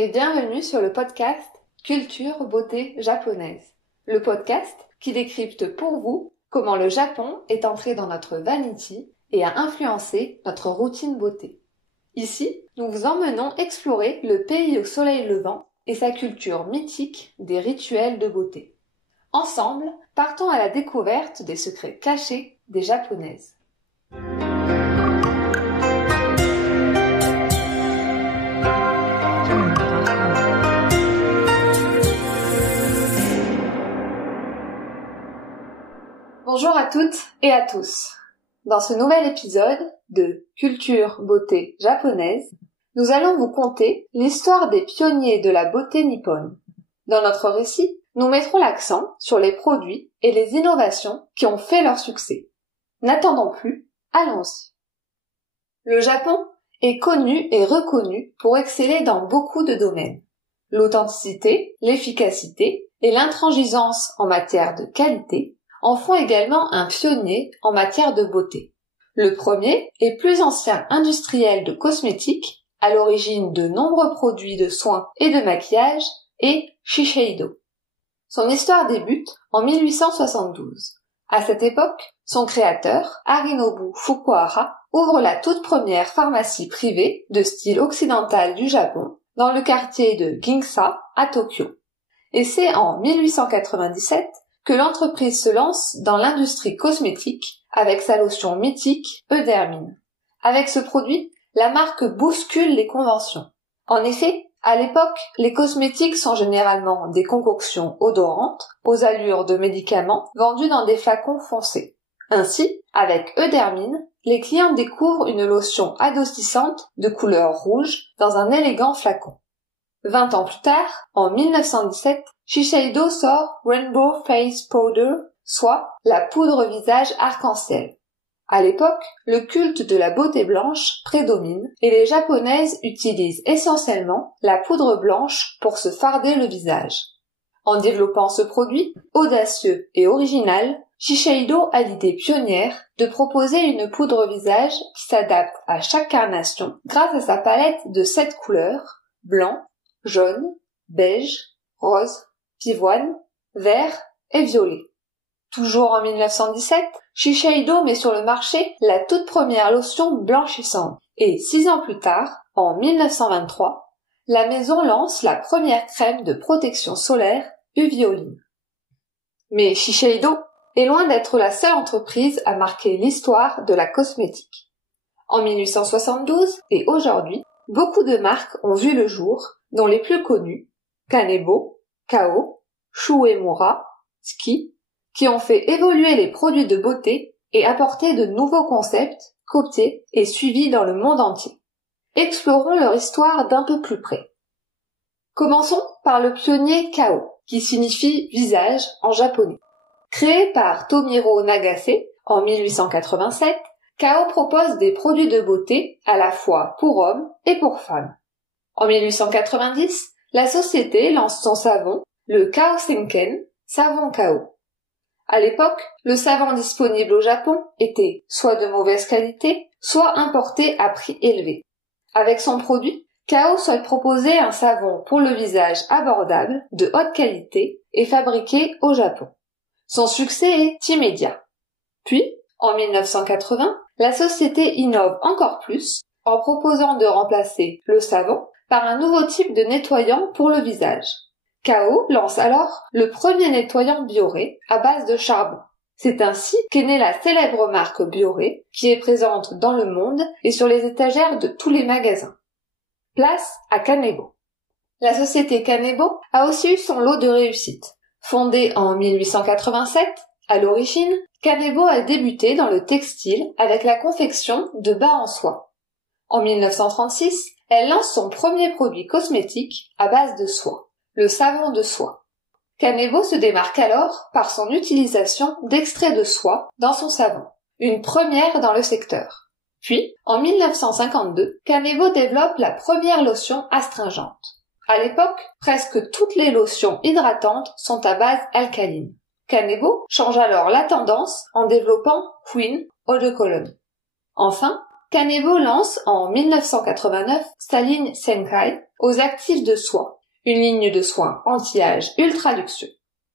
et bienvenue sur le podcast Culture Beauté Japonaise, le podcast qui décrypte pour vous comment le Japon est entré dans notre vanity et a influencé notre routine beauté. Ici, nous vous emmenons explorer le pays au soleil levant et sa culture mythique des rituels de beauté. Ensemble, partons à la découverte des secrets cachés des Japonaises. Bonjour à toutes et à tous. Dans ce nouvel épisode de Culture Beauté Japonaise, nous allons vous conter l'histoire des pionniers de la beauté nippone. Dans notre récit, nous mettrons l'accent sur les produits et les innovations qui ont fait leur succès. N'attendons plus, allons-y. Le Japon est connu et reconnu pour exceller dans beaucoup de domaines. L'authenticité, l'efficacité et l'intransigeance en matière de qualité en font également un pionnier en matière de beauté. Le premier et plus ancien industriel de cosmétiques, à l'origine de nombreux produits de soins et de maquillage, est Shiseido. Son histoire débute en 1872. À cette époque, son créateur, Harinobu Fukuhara, ouvre la toute première pharmacie privée de style occidental du Japon dans le quartier de Ginza à Tokyo. Et c'est en 1897 que l'entreprise se lance dans l'industrie cosmétique avec sa lotion mythique Eudermine. Avec ce produit, la marque bouscule les conventions. En effet, à l'époque, les cosmétiques sont généralement des concoctions odorantes aux allures de médicaments vendus dans des flacons foncés. Ainsi, avec Eudermine, les clients découvrent une lotion adoucissante de couleur rouge dans un élégant flacon. 20 ans plus tard, en 1917, Shiseido sort Rainbow Face Powder, soit la poudre visage arc-en-ciel. À l'époque, le culte de la beauté blanche prédomine et les Japonaises utilisent essentiellement la poudre blanche pour se farder le visage. En développant ce produit, audacieux et original, Shiseido a l'idée pionnière de proposer une poudre visage qui s'adapte à chaque carnation grâce à sa palette de 7 couleurs, blanc, jaune, beige, rose, pivoine, vert et violet. Toujours en 1917, Shiseido met sur le marché la toute première lotion blanchissante. Et 6 ans plus tard, en 1923, la maison lance la première crème de protection solaire Uvioline. Mais Shiseido est loin d'être la seule entreprise à marquer l'histoire de la cosmétique. En 1872 et aujourd'hui, beaucoup de marques ont vu le jour, dont les plus connus, Kanebo, Kao, Shu-Uemura, Tsuki, qui ont fait évoluer les produits de beauté et apporté de nouveaux concepts, copiés et suivis dans le monde entier. Explorons leur histoire d'un peu plus près. Commençons par le pionnier Kao, qui signifie visage en japonais. Créé par Tomiro Nagase en 1887, Kao propose des produits de beauté à la fois pour hommes et pour femmes. En 1890, la société lance son savon, le Kao Senken, savon Kao. À l'époque, le savon disponible au Japon était soit de mauvaise qualité, soit importé à prix élevé. Avec son produit, Kao souhaite proposer un savon pour le visage abordable, de haute qualité et fabriqué au Japon. Son succès est immédiat. Puis, en 1980, la société innove encore plus en proposant de remplacer le savon par un nouveau type de nettoyant pour le visage. Kao lance alors le premier nettoyant Bioré à base de charbon. C'est ainsi qu'est née la célèbre marque Bioré, qui est présente dans le monde et sur les étagères de tous les magasins. Place à Kanebo. La société Kanebo a aussi eu son lot de réussite. Fondée en 1887, à l'origine, Kanebo a débuté dans le textile avec la confection de bas en soie. En 1936, elle lance son premier produit cosmétique à base de soie, le savon de soie. Kanebo se démarque alors par son utilisation d'extrait de soie dans son savon, une première dans le secteur. Puis, en 1952, Kanebo développe la première lotion astringente. À l'époque, presque toutes les lotions hydratantes sont à base alcaline. Kanebo change alors la tendance en développant Queen Eau de Cologne. Enfin, Kanebo lance en 1989 sa ligne Senkai, aux actifs de soie, une ligne de soins anti-âge ultra luxueux.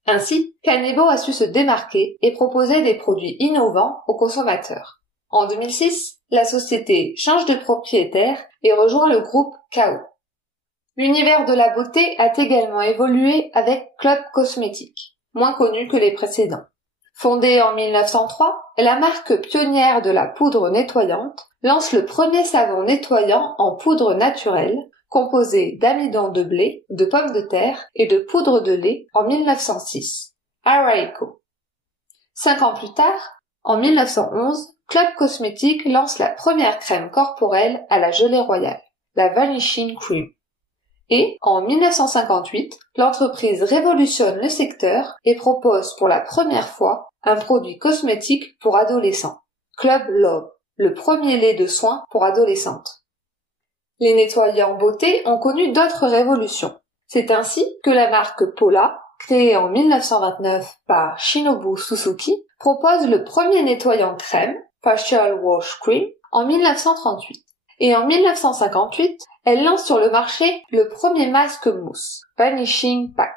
Ainsi, Kanebo a su se démarquer et proposer des produits innovants aux consommateurs. En 2006, la société change de propriétaire et rejoint le groupe Kao. L'univers de la beauté a également évolué avec Club Cosmétique, moins connu que les précédents. Fondée en 1903, la marque pionnière de la poudre nettoyante lance le premier savon nettoyant en poudre naturelle, composé d'amidon de blé, de pommes de terre et de poudre de lait en 1906. Araiko. 5 ans plus tard, en 1911, Club Cosmétique lance la première crème corporelle à la gelée royale, la Vanishing Cream. Et, en 1958, l'entreprise révolutionne le secteur et propose pour la première fois un produit cosmétique pour adolescents, Club Love, le premier lait de soins pour adolescentes. Les nettoyants beauté ont connu d'autres révolutions. C'est ainsi que la marque Paula, créée en 1929 par Shinobu Suzuki, propose le premier nettoyant crème, Facial Wash Cream, en 1938. Et en 1958, elle lance sur le marché le premier masque mousse, Vanishing Pack.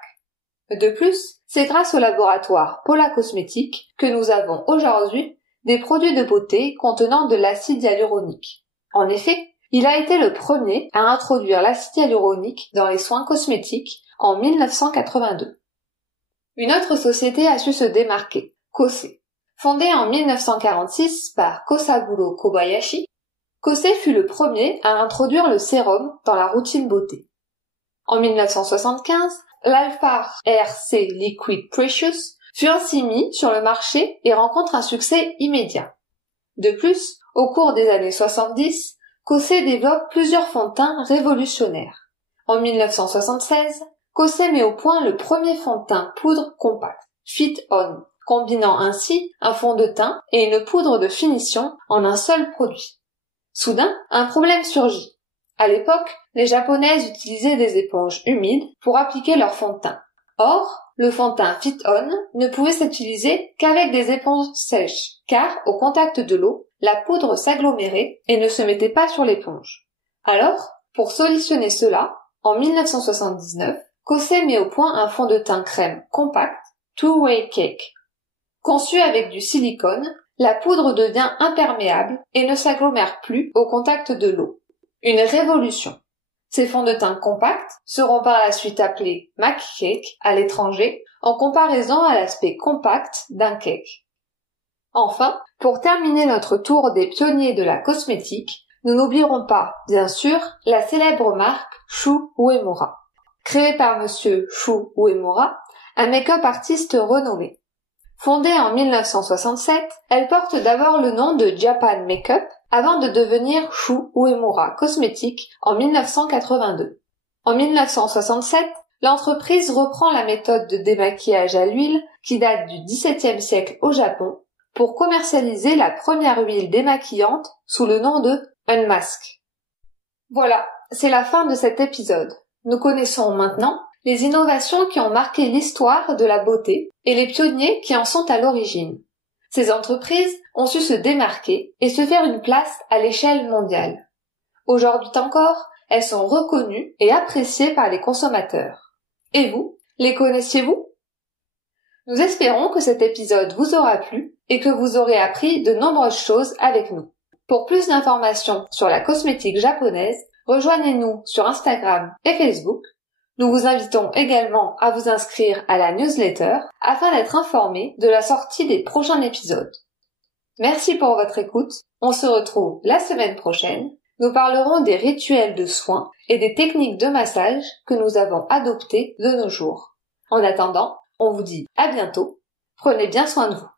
De plus, c'est grâce au laboratoire Paula Cosmétiques que nous avons aujourd'hui des produits de beauté contenant de l'acide hyaluronique. En effet, il a été le premier à introduire l'acide hyaluronique dans les soins cosmétiques en 1982. Une autre société a su se démarquer, Kose. Fondée en 1946 par Kosaburo Kobayashi, Kose fut le premier à introduire le sérum dans la routine beauté. En 1975, l'Alpha RC Liquid Precious fut ainsi mis sur le marché et rencontre un succès immédiat. De plus, au cours des années 70, Kose développe plusieurs fonds de teint révolutionnaires. En 1976, Kose met au point le premier fond de teint poudre compact, Fit On, combinant ainsi un fond de teint et une poudre de finition en un seul produit. Soudain, un problème surgit. À l'époque, les Japonaises utilisaient des éponges humides pour appliquer leur fond de teint. Or, le fond de teint Fit On ne pouvait s'utiliser qu'avec des éponges sèches, car, au contact de l'eau, la poudre s'agglomérait et ne se mettait pas sur l'éponge. Alors, pour solutionner cela, en 1979, Kose met au point un fond de teint crème compact, Two-Way Cake. Conçu avec du silicone, la poudre devient imperméable et ne s'agglomère plus au contact de l'eau. Une révolution. Ces fonds de teint compacts seront par la suite appelés Mac Cake à l'étranger en comparaison à l'aspect compact d'un cake. Enfin, pour terminer notre tour des pionniers de la cosmétique, nous n'oublierons pas, bien sûr, la célèbre marque Shu Uemura. Créée par monsieur Shu Uemura, un make-up artiste renommé. Fondée en 1967, elle porte d'abord le nom de Japan Makeup avant de devenir Shu Uemura Cosmétique en 1982. En 1967, l'entreprise reprend la méthode de démaquillage à l'huile qui date du XVIIe siècle au Japon pour commercialiser la première huile démaquillante sous le nom de Unmask. Voilà, c'est la fin de cet épisode. Nous connaissons maintenant les innovations qui ont marqué l'histoire de la beauté et les pionniers qui en sont à l'origine. Ces entreprises ont su se démarquer et se faire une place à l'échelle mondiale. Aujourd'hui encore, elles sont reconnues et appréciées par les consommateurs. Et vous, les connaissiez-vous ? Nous espérons que cet épisode vous aura plu et que vous aurez appris de nombreuses choses avec nous. Pour plus d'informations sur la cosmétique japonaise, rejoignez-nous sur Instagram et Facebook. Nous vous invitons également à vous inscrire à la newsletter afin d'être informé de la sortie des prochains épisodes. Merci pour votre écoute. On se retrouve la semaine prochaine. Nous parlerons des rituels de soins et des techniques de massage que nous avons adoptées de nos jours. En attendant, on vous dit à bientôt. Prenez bien soin de vous.